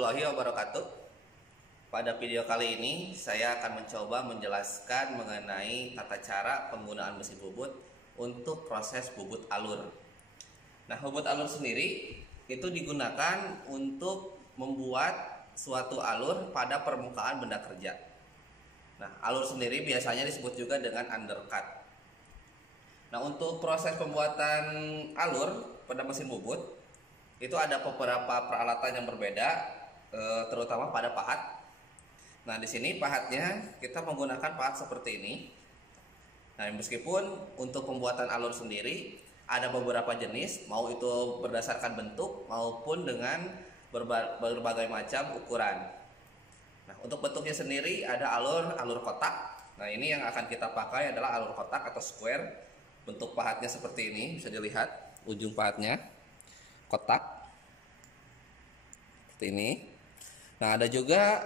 warahmatullahi wabarakatuh. Pada video kali ini saya akan mencoba menjelaskan mengenai tata cara penggunaan mesin bubut untuk proses bubut alur. Nah, bubut alur sendiri itu digunakan untuk membuat suatu alur pada permukaan benda kerja. Nah, alur sendiri biasanya disebut juga dengan undercut. Nah, untuk proses pembuatan alur pada mesin bubut itu ada beberapa peralatan yang berbeda, terutama pada pahat. Nah, di sini pahatnya kita menggunakan pahat seperti ini. Nah, meskipun untuk pembuatan alur sendiri ada beberapa jenis, mau itu berdasarkan bentuk maupun dengan berbagai macam ukuran. Nah, untuk bentuknya sendiri ada alur kotak. Nah, ini yang akan kita pakai adalah alur kotak atau square. Bentuk pahatnya seperti ini, bisa dilihat ujung pahatnya kotak seperti ini. Nah, ada juga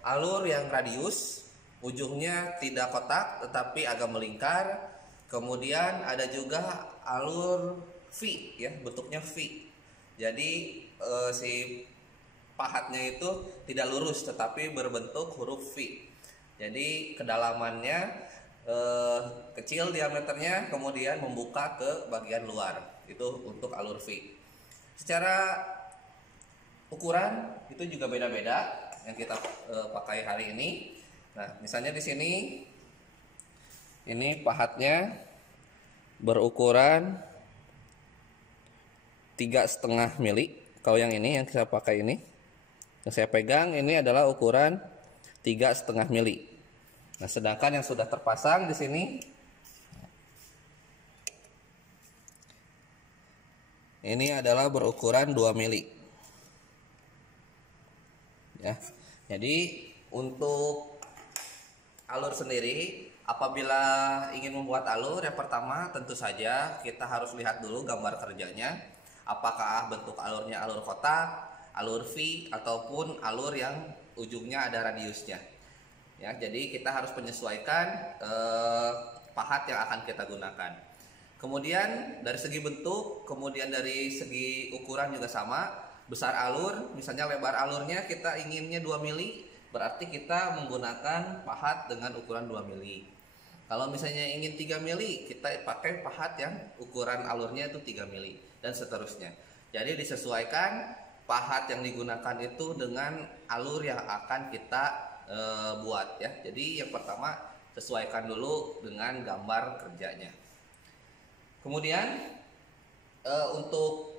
alur yang radius, ujungnya tidak kotak tetapi agak melingkar. Kemudian ada juga alur V, ya, bentuknya V. Jadi si pahatnya itu tidak lurus tetapi berbentuk huruf V. Jadi kedalamannya kecil diameternya, kemudian membuka ke bagian luar. Itu untuk alur V. Secara ukuran itu juga beda-beda yang kita pakai hari ini. Nah, misalnya di sini ini pahatnya berukuran 3,5 mili. Kalau yang ini yang saya pakai ini, yang saya pegang ini adalah ukuran 3,5 mili. Nah, sedangkan yang sudah terpasang di sini ini adalah berukuran 2 mili. Ya. Jadi untuk alur sendiri, apabila ingin membuat alur, yang pertama tentu saja kita harus lihat dulu gambar kerjanya. Apakah bentuk alurnya alur kotak, alur V, ataupun alur yang ujungnya ada radiusnya. Ya, jadi kita harus menyesuaikan pahat yang akan kita gunakan. Kemudian dari segi bentuk, kemudian dari segi ukuran juga sama. Besar alur, misalnya lebar alurnya kita inginnya 2 mili, berarti kita menggunakan pahat dengan ukuran 2 mili. Kalau misalnya ingin 3 mili, kita pakai pahat yang ukuran alurnya itu 3 mili, dan seterusnya. Jadi disesuaikan pahat yang digunakan itu dengan alur yang akan kita buat, ya. Jadi yang pertama sesuaikan dulu dengan gambar kerjanya. Kemudian untuk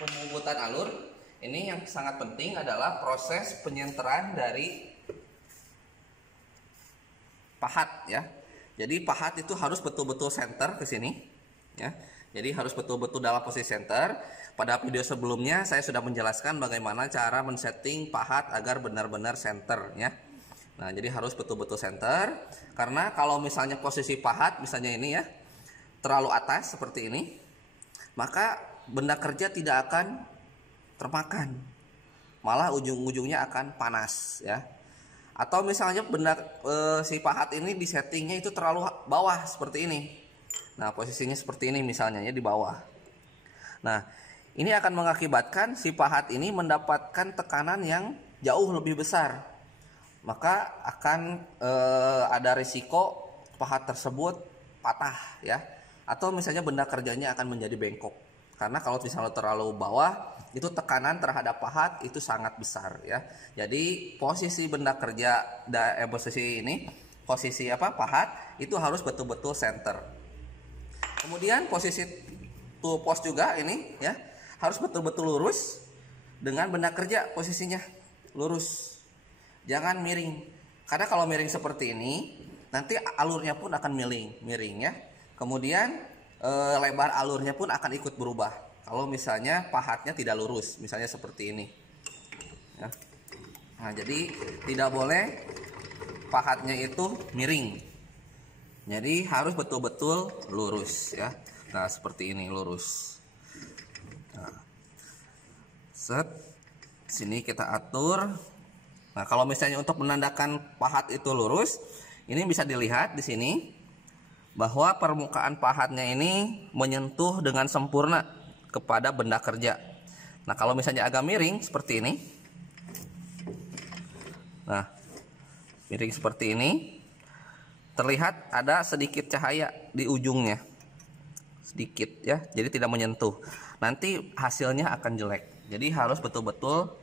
pembubutan alur ini yang sangat penting adalah proses penyenteran dari pahat, ya. Jadi pahat itu harus betul-betul center ke sini, ya. Jadi harus betul-betul dalam posisi center. Pada video sebelumnya saya sudah menjelaskan bagaimana cara men-setting pahat agar benar-benar center, ya. Nah, jadi harus betul-betul center, karena kalau misalnya posisi pahat misalnya ini, ya, terlalu atas seperti ini, maka benda kerja tidak akan termakan, malah ujung-ujungnya akan panas, ya. Atau misalnya benda si pahat ini di settingnya itu terlalu bawah seperti ini. Nah, posisinya seperti ini misalnya, ya, di bawah. Nah, ini akan mengakibatkan si pahat ini mendapatkan tekanan yang jauh lebih besar. Maka akan ada risiko pahat tersebut patah, ya. Atau misalnya benda kerjanya akan menjadi bengkok. Karena kalau misalnya terlalu bawah, itu tekanan terhadap pahat itu sangat besar, ya. Jadi posisi benda kerja posisi pahat itu harus betul-betul center. Kemudian posisi tool post juga ini, ya, harus betul-betul lurus dengan benda kerja, posisinya lurus. Jangan miring. Karena kalau miring seperti ini, nanti alurnya pun akan miring, ya. Kemudian lebar alurnya pun akan ikut berubah. Kalau misalnya pahatnya tidak lurus, misalnya seperti ini, ya. Nah, jadi tidak boleh pahatnya itu miring. Jadi harus betul-betul lurus, ya. Nah, seperti ini lurus. Nah, set sini kita atur. Nah, kalau misalnya untuk menandakan pahat itu lurus, ini bisa dilihat di sini bahwa permukaan pahatnya ini menyentuh dengan sempurna kepada benda kerja. Nah, kalau misalnya agak miring seperti ini, nah miring seperti ini, terlihat ada sedikit cahaya di ujungnya, sedikit ya, jadi tidak menyentuh. Nanti hasilnya akan jelek. Jadi harus betul-betul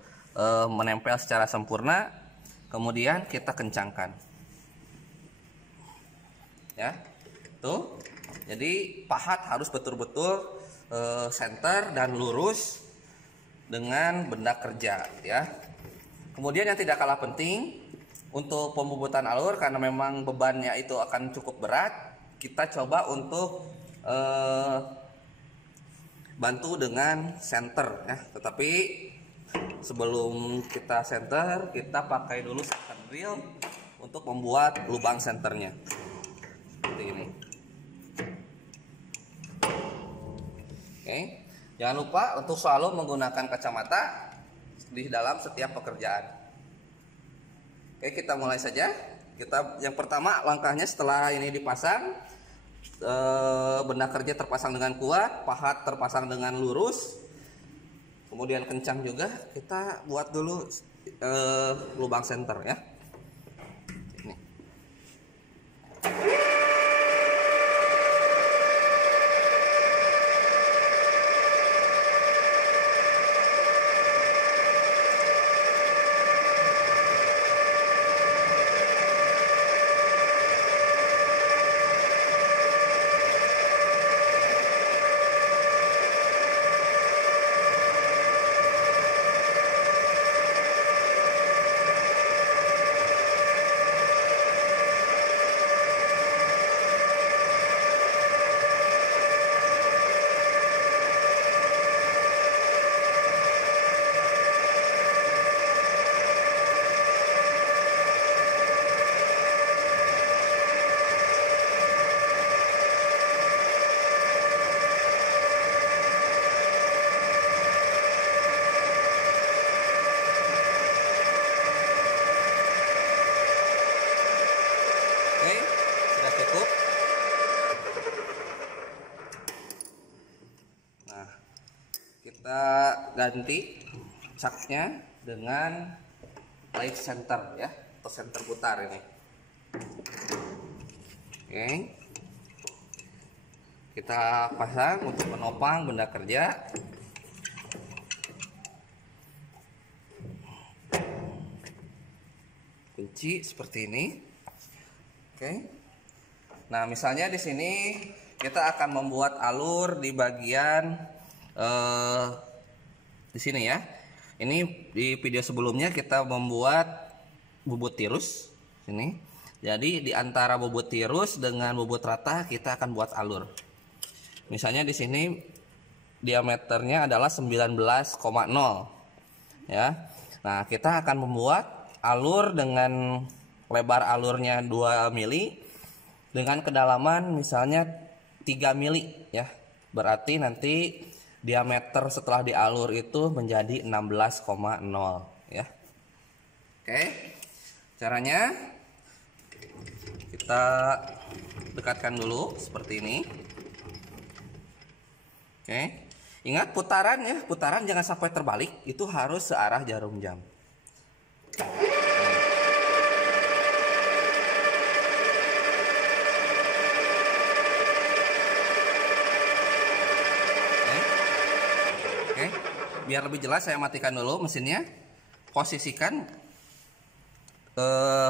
menempel secara sempurna, kemudian kita kencangkan ya. Tuh, jadi pahat harus betul-betul center dan lurus dengan benda kerja ya. Kemudian yang tidak kalah penting untuk pembubutan alur, karena memang bebannya itu akan cukup berat, kita coba untuk bantu dengan center ya. Tetapi sebelum kita center, kita pakai dulu center drill untuk membuat lubang centernya seperti ini. Oke, jangan lupa untuk selalu menggunakan kacamata di dalam setiap pekerjaan. Oke, kita mulai saja. Kita yang pertama, langkahnya setelah ini dipasang, benda kerja terpasang dengan kuat, pahat terpasang dengan lurus, kemudian kencang juga, kita buat dulu lubang center ya. Ini. Cukup. Nah, kita ganti caknya dengan light center ya, atau center putar ini. Oke, kita pasang untuk menopang benda kerja. Kunci seperti ini. Oke. Nah, misalnya di sini kita akan membuat alur di bagian di sini ya. Ini di video sebelumnya kita membuat bubut tirus sini. Jadi di antara bubut tirus dengan bubut rata kita akan buat alur. Misalnya di sini diameternya adalah 19,0 ya. Nah, kita akan membuat alur dengan lebar alurnya 2 mili dengan kedalaman misalnya 3 mili ya. Berarti nanti diameter setelah dialur itu menjadi 16,0 ya. Oke. Caranya kita dekatkan dulu seperti ini. Oke. Ingat putaran ya, putaran jangan sampai terbalik, itu harus searah jarum jam. Oke, biar lebih jelas saya matikan dulu mesinnya. Posisikan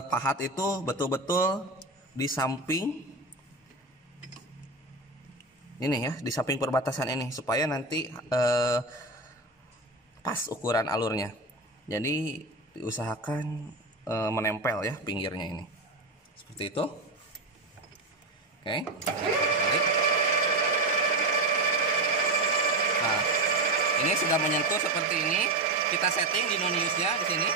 pahat itu betul-betul di samping ini ya, di samping perbatasan ini supaya nanti pas ukuran alurnya. Jadi diusahakan menempel ya pinggirnya ini. Seperti itu. Oke, balik. Nah, ini sudah menyentuh seperti ini. Kita setting di noniusnya di sini.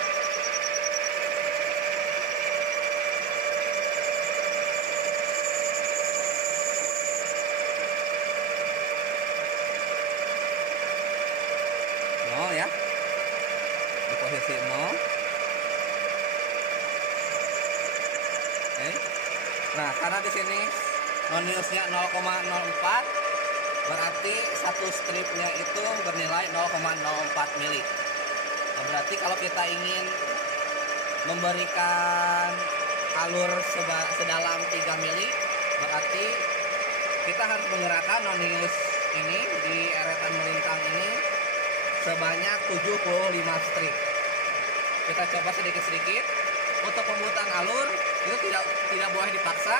Nol ya. Di posisi 0. Oke. Nah, karena di sini noniusnya 0,04, berarti satu stripnya itu bernilai 0,04 mili. Nah, berarti kalau kita ingin memberikan alur sedalam 3 mili, berarti kita harus menggerakkan nonius ini di eretan melintang ini sebanyak 75 strip. Kita coba sedikit-sedikit. Untuk pembuatan alur itu tidak boleh dipaksa.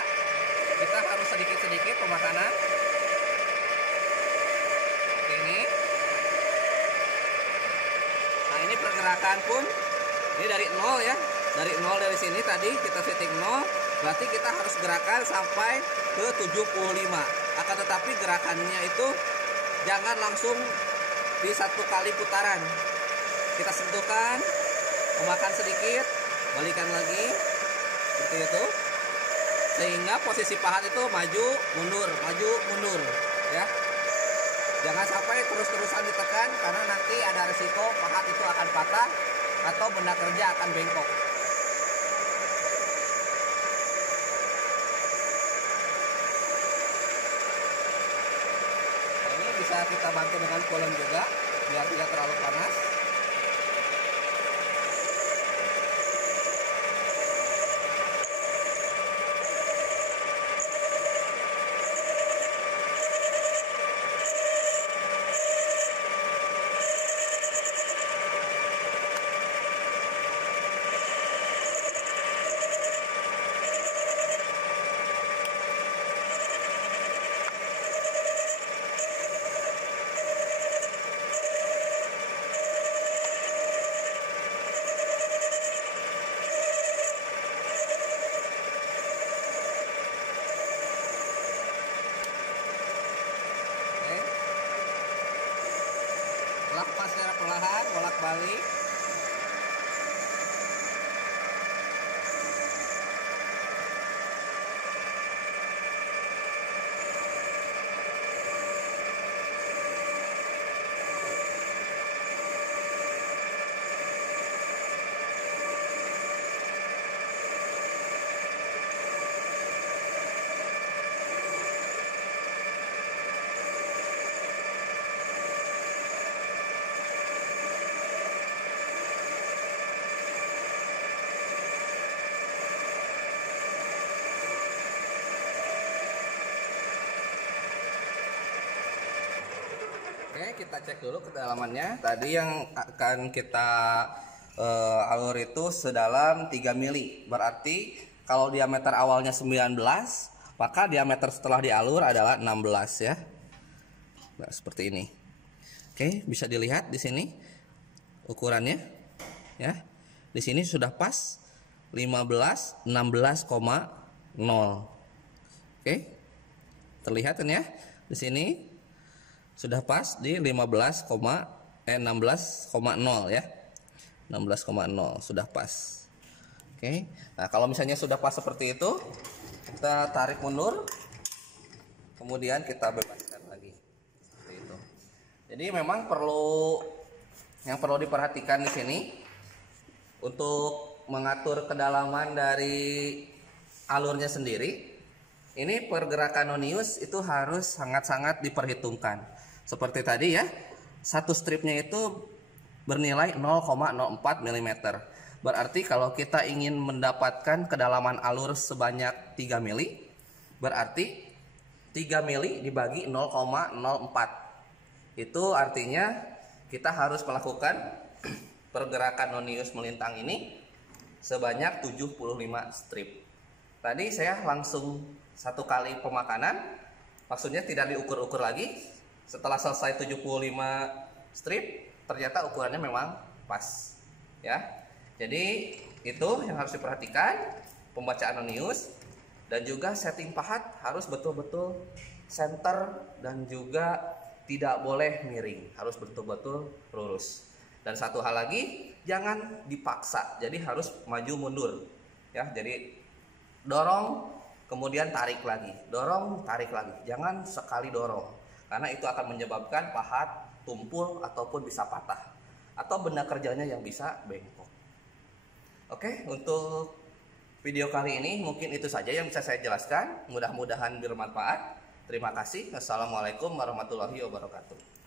Kita harus sedikit-sedikit pemakanan. Seperti ini. Nah, ini pergerakan pun ini dari 0 ya. Dari 0 dari sini tadi kita setting 0, berarti kita harus gerakan sampai ke 75. Akan tetapi gerakannya itu jangan langsung di satu kali putaran. Kita sentuhkan, memakan sedikit, balikan lagi seperti itu, sehingga posisi pahat itu maju mundur ya. Jangan sampai terus-terusan ditekan, karena nanti ada resiko pahat itu akan patah atau benda kerja akan bengkok. Nah, ini bisa kita bantu dengan kolom juga biar tidak terlalu panas. Lepas secara perlahan, bolak-balik. Oke, kita cek dulu kedalamannya. Tadi yang akan kita alur itu sedalam 3 mili. Berarti kalau diameter awalnya 19, maka diameter setelah dialur adalah 16 ya. Nah, seperti ini. Oke, bisa dilihat di sini ukurannya ya. Di sini sudah pas 15 16,0. Oke. Terlihat kan ya? Di sini sudah pas di 16,0 ya. 16,0 sudah pas. Oke. Nah, kalau misalnya sudah pas seperti itu, kita tarik mundur. Kemudian kita bebaskan lagi. Seperti itu. Jadi memang yang perlu diperhatikan di sini untuk mengatur kedalaman dari alurnya sendiri. Ini pergerakan nonius itu harus sangat-sangat diperhitungkan. Seperti tadi ya, satu stripnya itu bernilai 0,04 mm. Berarti kalau kita ingin mendapatkan kedalaman alur sebanyak 3 mili, berarti 3 mili dibagi 0,04. Itu artinya kita harus melakukan pergerakan nonius melintang ini sebanyak 75 strip. Tadi saya langsung satu kali pemakanan, maksudnya tidak diukur-ukur lagi. Setelah selesai 75 strip, ternyata ukurannya memang pas ya. Jadi itu yang harus diperhatikan, pembacaan nonius, dan juga setting pahat harus betul-betul center dan juga tidak boleh miring, harus betul-betul lurus. Dan satu hal lagi, jangan dipaksa, jadi harus maju mundur ya. Jadi dorong, kemudian tarik lagi, dorong, tarik lagi, jangan sekali dorong, karena itu akan menyebabkan pahat tumpul ataupun bisa patah, atau benda kerjanya yang bisa bengkok. Oke, untuk video kali ini mungkin itu saja yang bisa saya jelaskan. Mudah-mudahan bermanfaat. Terima kasih. Assalamualaikum warahmatullahi wabarakatuh.